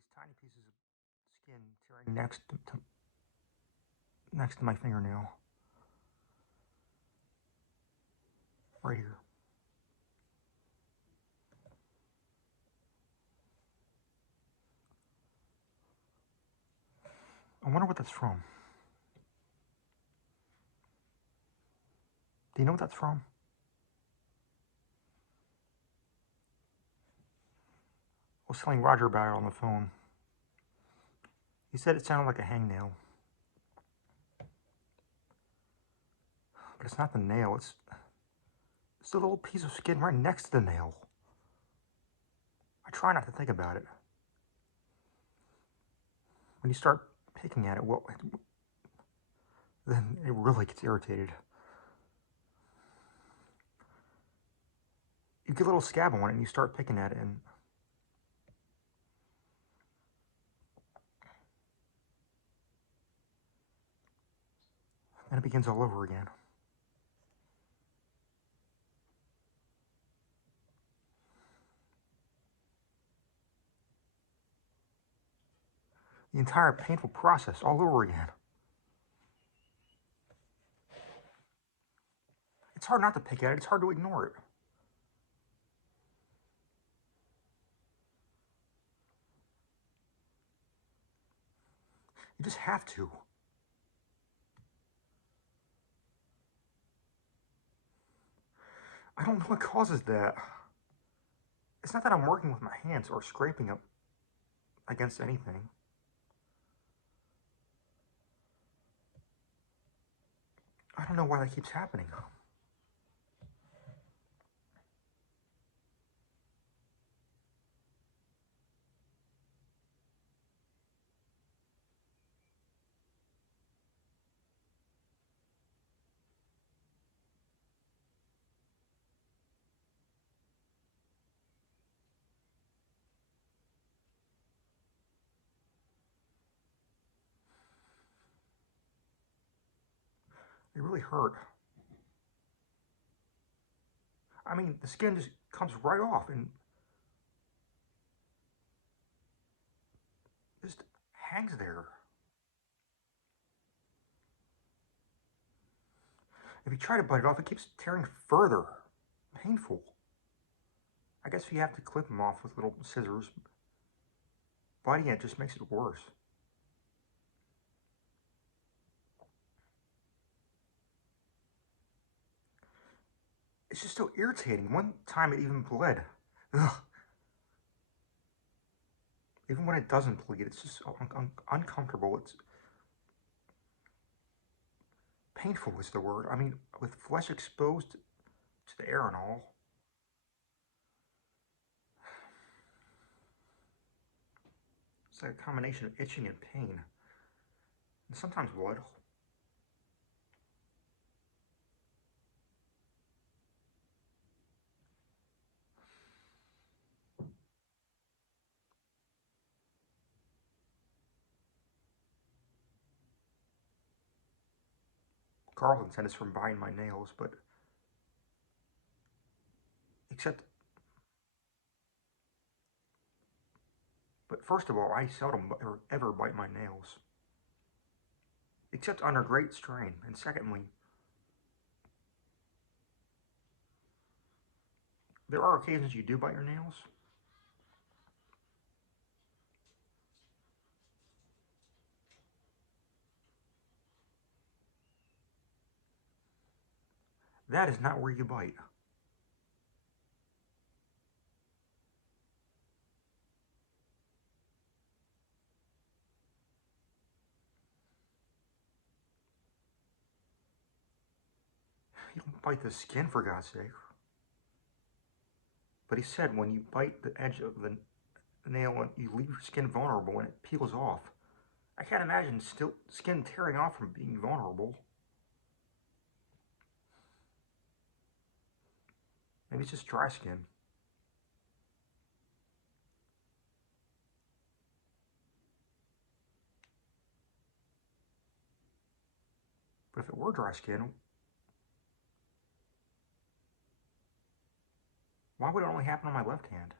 these tiny pieces of skin tearing next to my fingernail. Right here. I wonder what that's from. Do you know what that's from? I was telling Roger about it on the phone. He said it sounded like a hangnail. But it's not the nail, it's a little piece of skin right next to the nail. I try not to think about it. When you start picking at it, then it really gets irritated. You get a little scab on it and you start picking at it, and then it begins all over again. The entire painful process all over again. It's hard not to pick at it. It's hard to ignore it. You just have to. I don't know what causes that. It's not that I'm working with my hands or scraping up against anything. I don't know why that keeps happening. They really hurt. I mean, the skin just comes right off and just hangs there. If you try to bite it off, it keeps tearing further. Painful. I guess you have to clip them off with little scissors. Biting it just makes it worse. It's just so irritating. One time it even bled. Ugh. Even when it doesn't bleed, it's just uncomfortable. It's painful is the word. I mean, with flesh exposed to the air and all. It's like a combination of itching and pain. And sometimes blood. Carlton said it's from biting my nails, but first of all, I seldom ever bite my nails, except under great strain. And secondly, there are occasions you do bite your nails. That is not where you bite. You don't bite the skin, for God's sake. But he said when you bite the edge of the nail, you leave your skin vulnerable and it peels off. I can't imagine skin tearing off from being vulnerable. Maybe it's just dry skin. But if it were dry skin, why would it only happen on my left hand?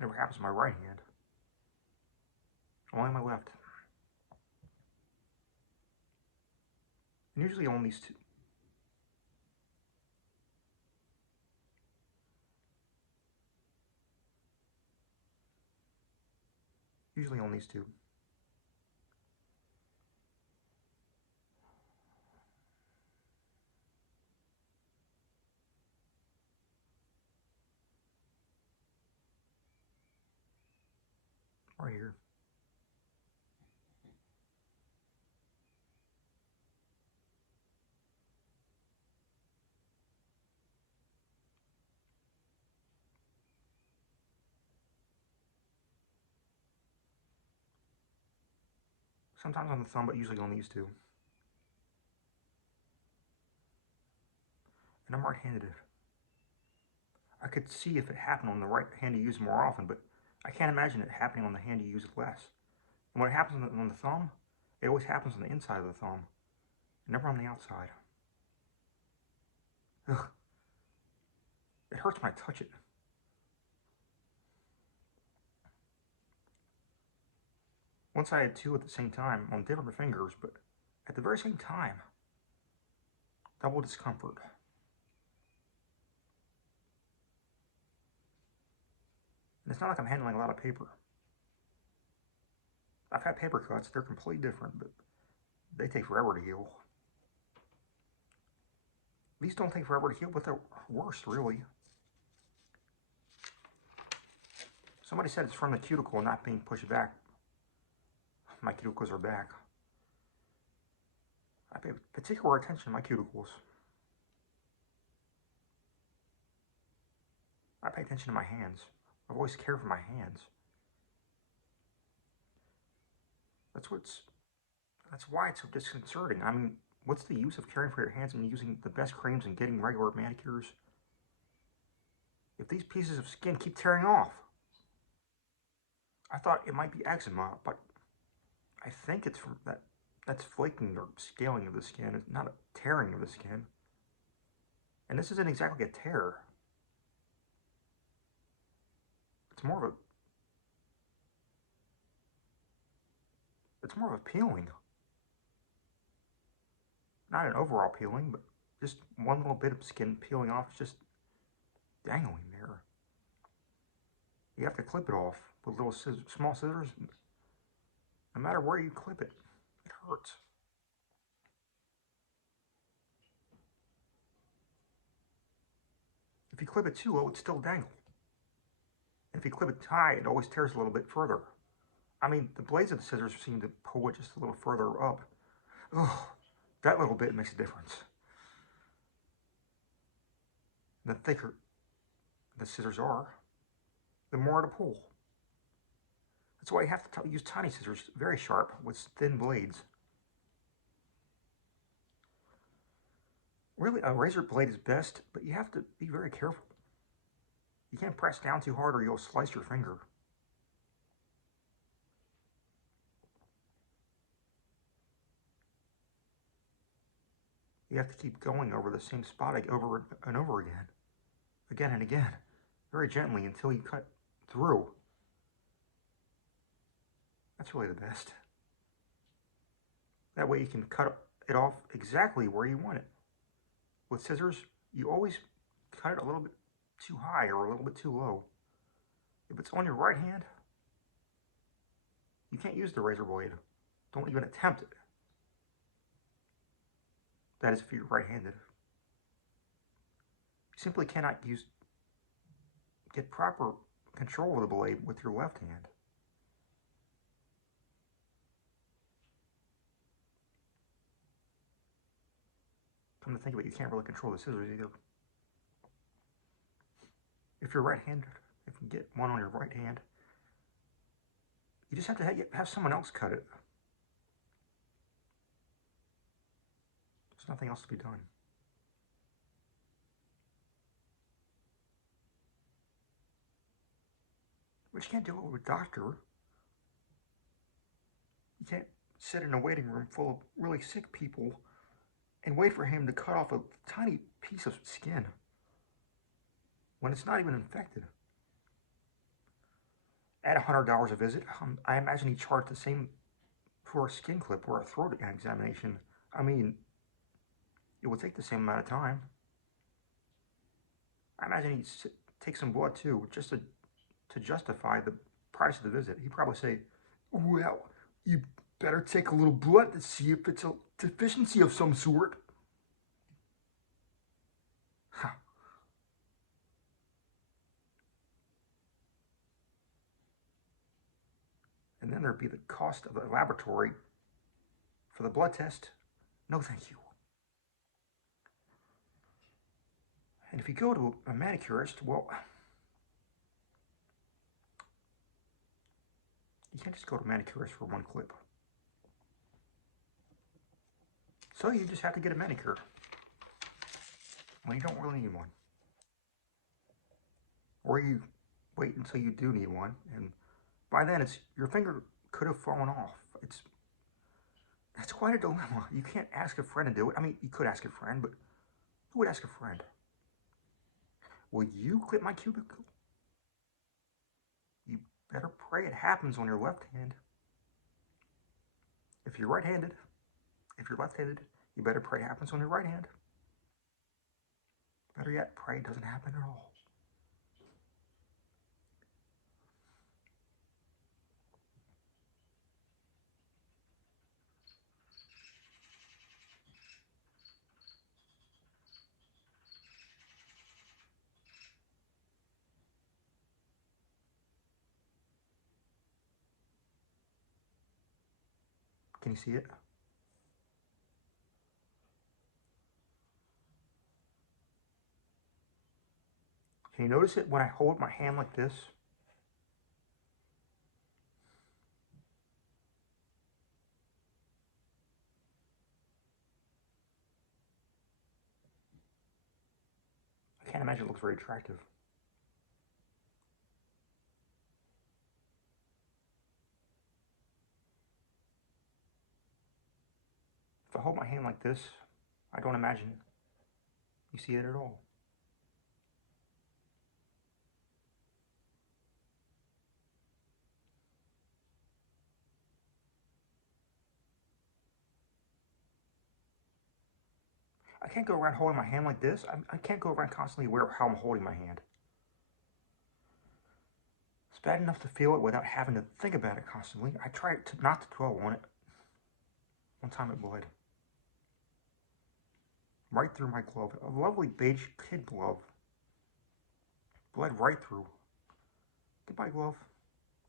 Never happens in my right hand. Only my left. And usually on these two. Usually on these two. Right here. Sometimes on the thumb, but usually on these two. And I'm right-handed. I could see if it happened on the right hand you use more often, but I can't imagine it happening on the hand you use less. And when it happens on the thumb, it always happens on the inside of the thumb, never on the outside. Ugh. It hurts when I touch it. Once I had two at the same time on different fingers, but at the very same time, double discomfort. And it's not like I'm handling a lot of paper. I've had paper cuts, they're completely different, but they take forever to heal. These don't take forever to heal, but they're worst, really. Somebody said it's from the cuticle not being pushed back. My cuticles are back. I pay particular attention to my cuticles. I pay attention to my hands. I've always cared for my hands. That's why it's so disconcerting. I mean, what's the use of caring for your hands and using the best creams and getting regular manicures if these pieces of skin keep tearing off? I thought it might be eczema, but I think it's from that's flaking or scaling of the skin. It's not a tearing of the skin. And this isn't exactly a tear. It's more of a peeling. Not an overall peeling, but just one little bit of skin peeling off, just dangling there. You have to clip it off with little small scissors. No matter where you clip it, it hurts. If you clip it too low, it still dangles. And if you clip it high, it always tears a little bit further. I mean, the blades of the scissors seem to pull it just a little further up. Ugh, that little bit makes a difference. The thicker the scissors are, the more to pull. That's why you have to use tiny scissors, very sharp, with thin blades. Really, a razor blade is best, but you have to be very careful. You can't press down too hard or you'll slice your finger. You have to keep going over the same spot over and over again and again, very gently until you cut through. That's really the best. That way you can cut it off exactly where you want it. With scissors, you always cut it a little bit too high or a little bit too low. If it's on your right hand, you can't use the razor blade. Don't even attempt it. That is if you're right-handed. You simply cannot get proper control of the blade with your left hand. Come to think of it, you can't really control the scissors either. If you're right-handed, if you get one on your right hand, you just have to have someone else cut it. There's nothing else to be done. But you can't do it with a doctor. You can't sit in a waiting room full of really sick people and wait for him to cut off a tiny piece of skin when it's not even infected. at $100 a visit, I imagine he charged the same for a skin clip or a throat examination. I mean, it would take the same amount of time. I imagine he'd take some blood too, just to justify the price of the visit. He'd probably say, well, you better take a little blood to see if it's a deficiency of some sort. Huh. And then there'd be the cost of the laboratory for the blood test. No, thank you. And if you go to a manicurist, well, you can't just go to a manicurist for one clip. So you just have to get a manicure when you don't really need one. Or you wait until you do need one, and by then your finger could have fallen off. That's quite a dilemma. You can't ask a friend to do it. I mean, you could ask a friend, but who would ask a friend? Will you clip my cuticle? You better pray it happens on your left hand. If you're right-handed, if you're left-handed, you better pray it happens on your right hand. Better yet, pray it doesn't happen at all. Can you see it? Can you notice it when I hold my hand like this? I can't imagine it looks very attractive. If I hold my hand like this, I don't imagine you see it at all. I can't go around holding my hand like this. I can't go around constantly aware of how I'm holding my hand. It's bad enough to feel it without having to think about it constantly. I try not to dwell on it. One time it bled. Right through my glove. A lovely beige kid glove. Bled right through. Goodbye, glove.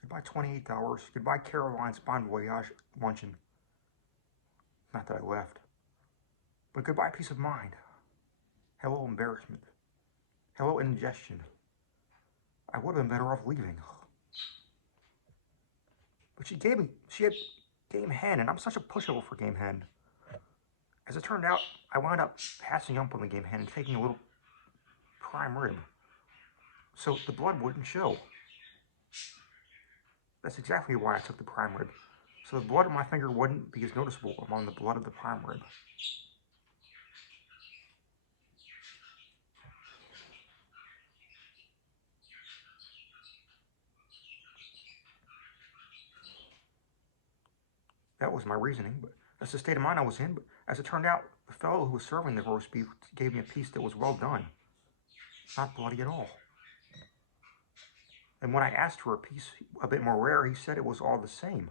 Goodbye, $28. Goodbye, Caroline's Bon Voyage luncheon. Not that I left. But goodbye, peace of mind. Hello, embarrassment. Hello, indigestion. I would have been better off leaving. But she had Game Hen, and I'm such a pushover for Game Hen. As it turned out, I wound up passing up on the Game Hen and taking a little prime rib, so the blood wouldn't show. That's exactly why I took the prime rib, so the blood on my finger wouldn't be as noticeable among the blood of the prime rib. That was my reasoning, but that's the state of mind I was in. But as it turned out, the fellow who was serving the roast beef gave me a piece that was well done, not bloody at all. And when I asked for a piece a bit more rare, he said it was all the same.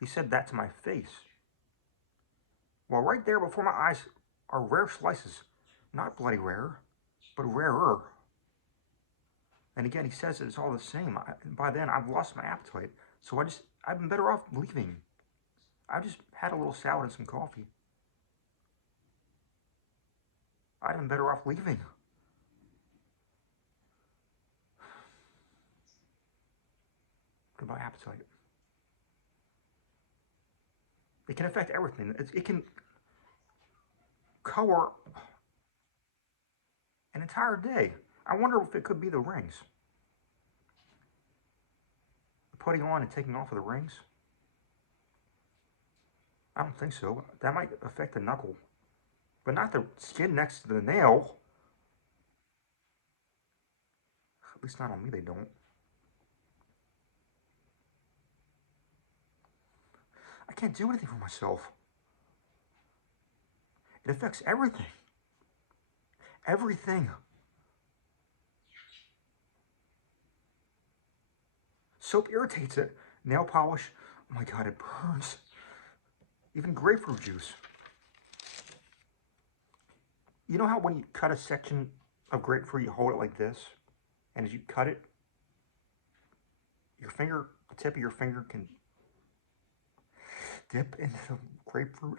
He said that to my face. Well, right there before my eyes are rare slices, not bloody rare, but rarer. And again, he says it's all the same. By then, I've lost my appetite, so I've been better off leaving. I just had a little salad and some coffee. I'd been better off leaving. Goodbye, appetite. It can affect everything. It can color an entire day. I wonder if it could be the rings. Putting on and taking off of the rings. I don't think so. That might affect the knuckle, but not the skin next to the nail. At least not on me, they don't. can't do anything for myself. It affects everything. Everything. Soap irritates it. Nail polish, oh my God, it burns. Even grapefruit juice. You know how when you cut a section of grapefruit, you hold it like this, and as you cut it, your finger, the tip of your finger can dip into the grapefruit.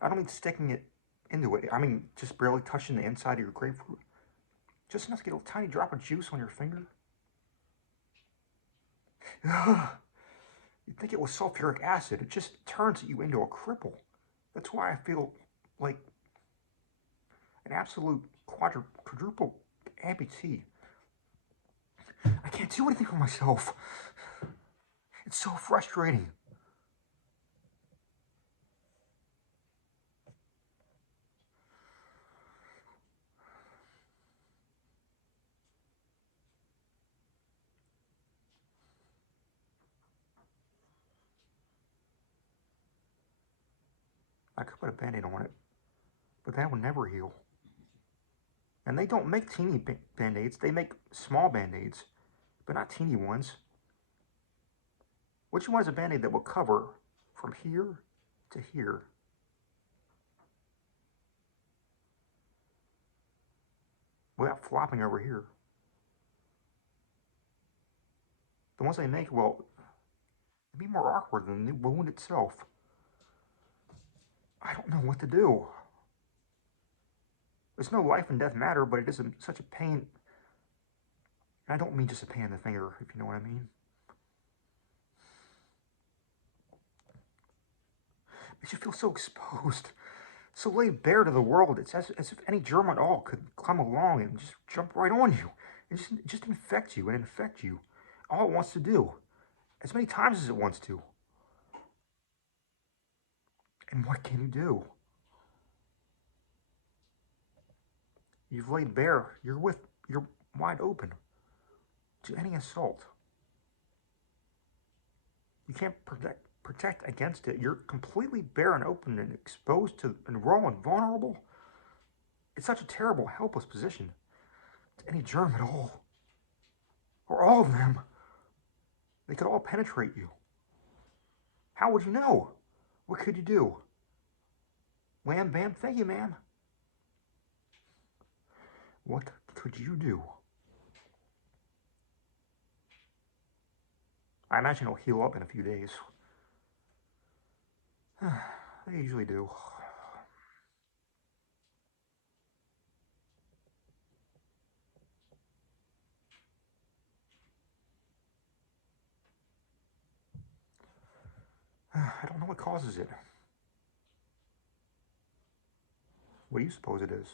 I don't mean sticking it into it. I mean just barely touching the inside of your grapefruit. Just enough to get a tiny drop of juice on your finger. You'd think it was sulfuric acid. It just turns you into a cripple. That's why I feel like an absolute quadruple amputee. I can't do anything for myself. It's so frustrating. I could put a Band-Aid on it, but that would never heal. And they don't make teeny Band-Aids. They make small Band-Aids, but not teeny ones. Which one is a Band-Aid that will cover from here to here? Without flopping over here. The ones they make, well, it'd be more awkward than the wound itself. I don't know what to do. It's no life and death matter, but it is such a pain. And I don't mean just a pain in the finger, if you know what I mean. Makes you feel so exposed, so laid bare to the world. It's as if any germ at all could come along and just jump right on you and just infect you and infect you. All it wants to do, as many times as it wants to. And what can you do? You've laid bare. You're wide open to any assault. You can't protect against it. You're completely bare and open and exposed to and raw and vulnerable. It's such a terrible, helpless position to any germ at all. Or all of them. They could all penetrate you. How would you know? What could you do? Wham, bam, thank you, ma'am. What could you do? I imagine it'll heal up in a few days. They usually do. I don't know what causes it. What do you suppose it is?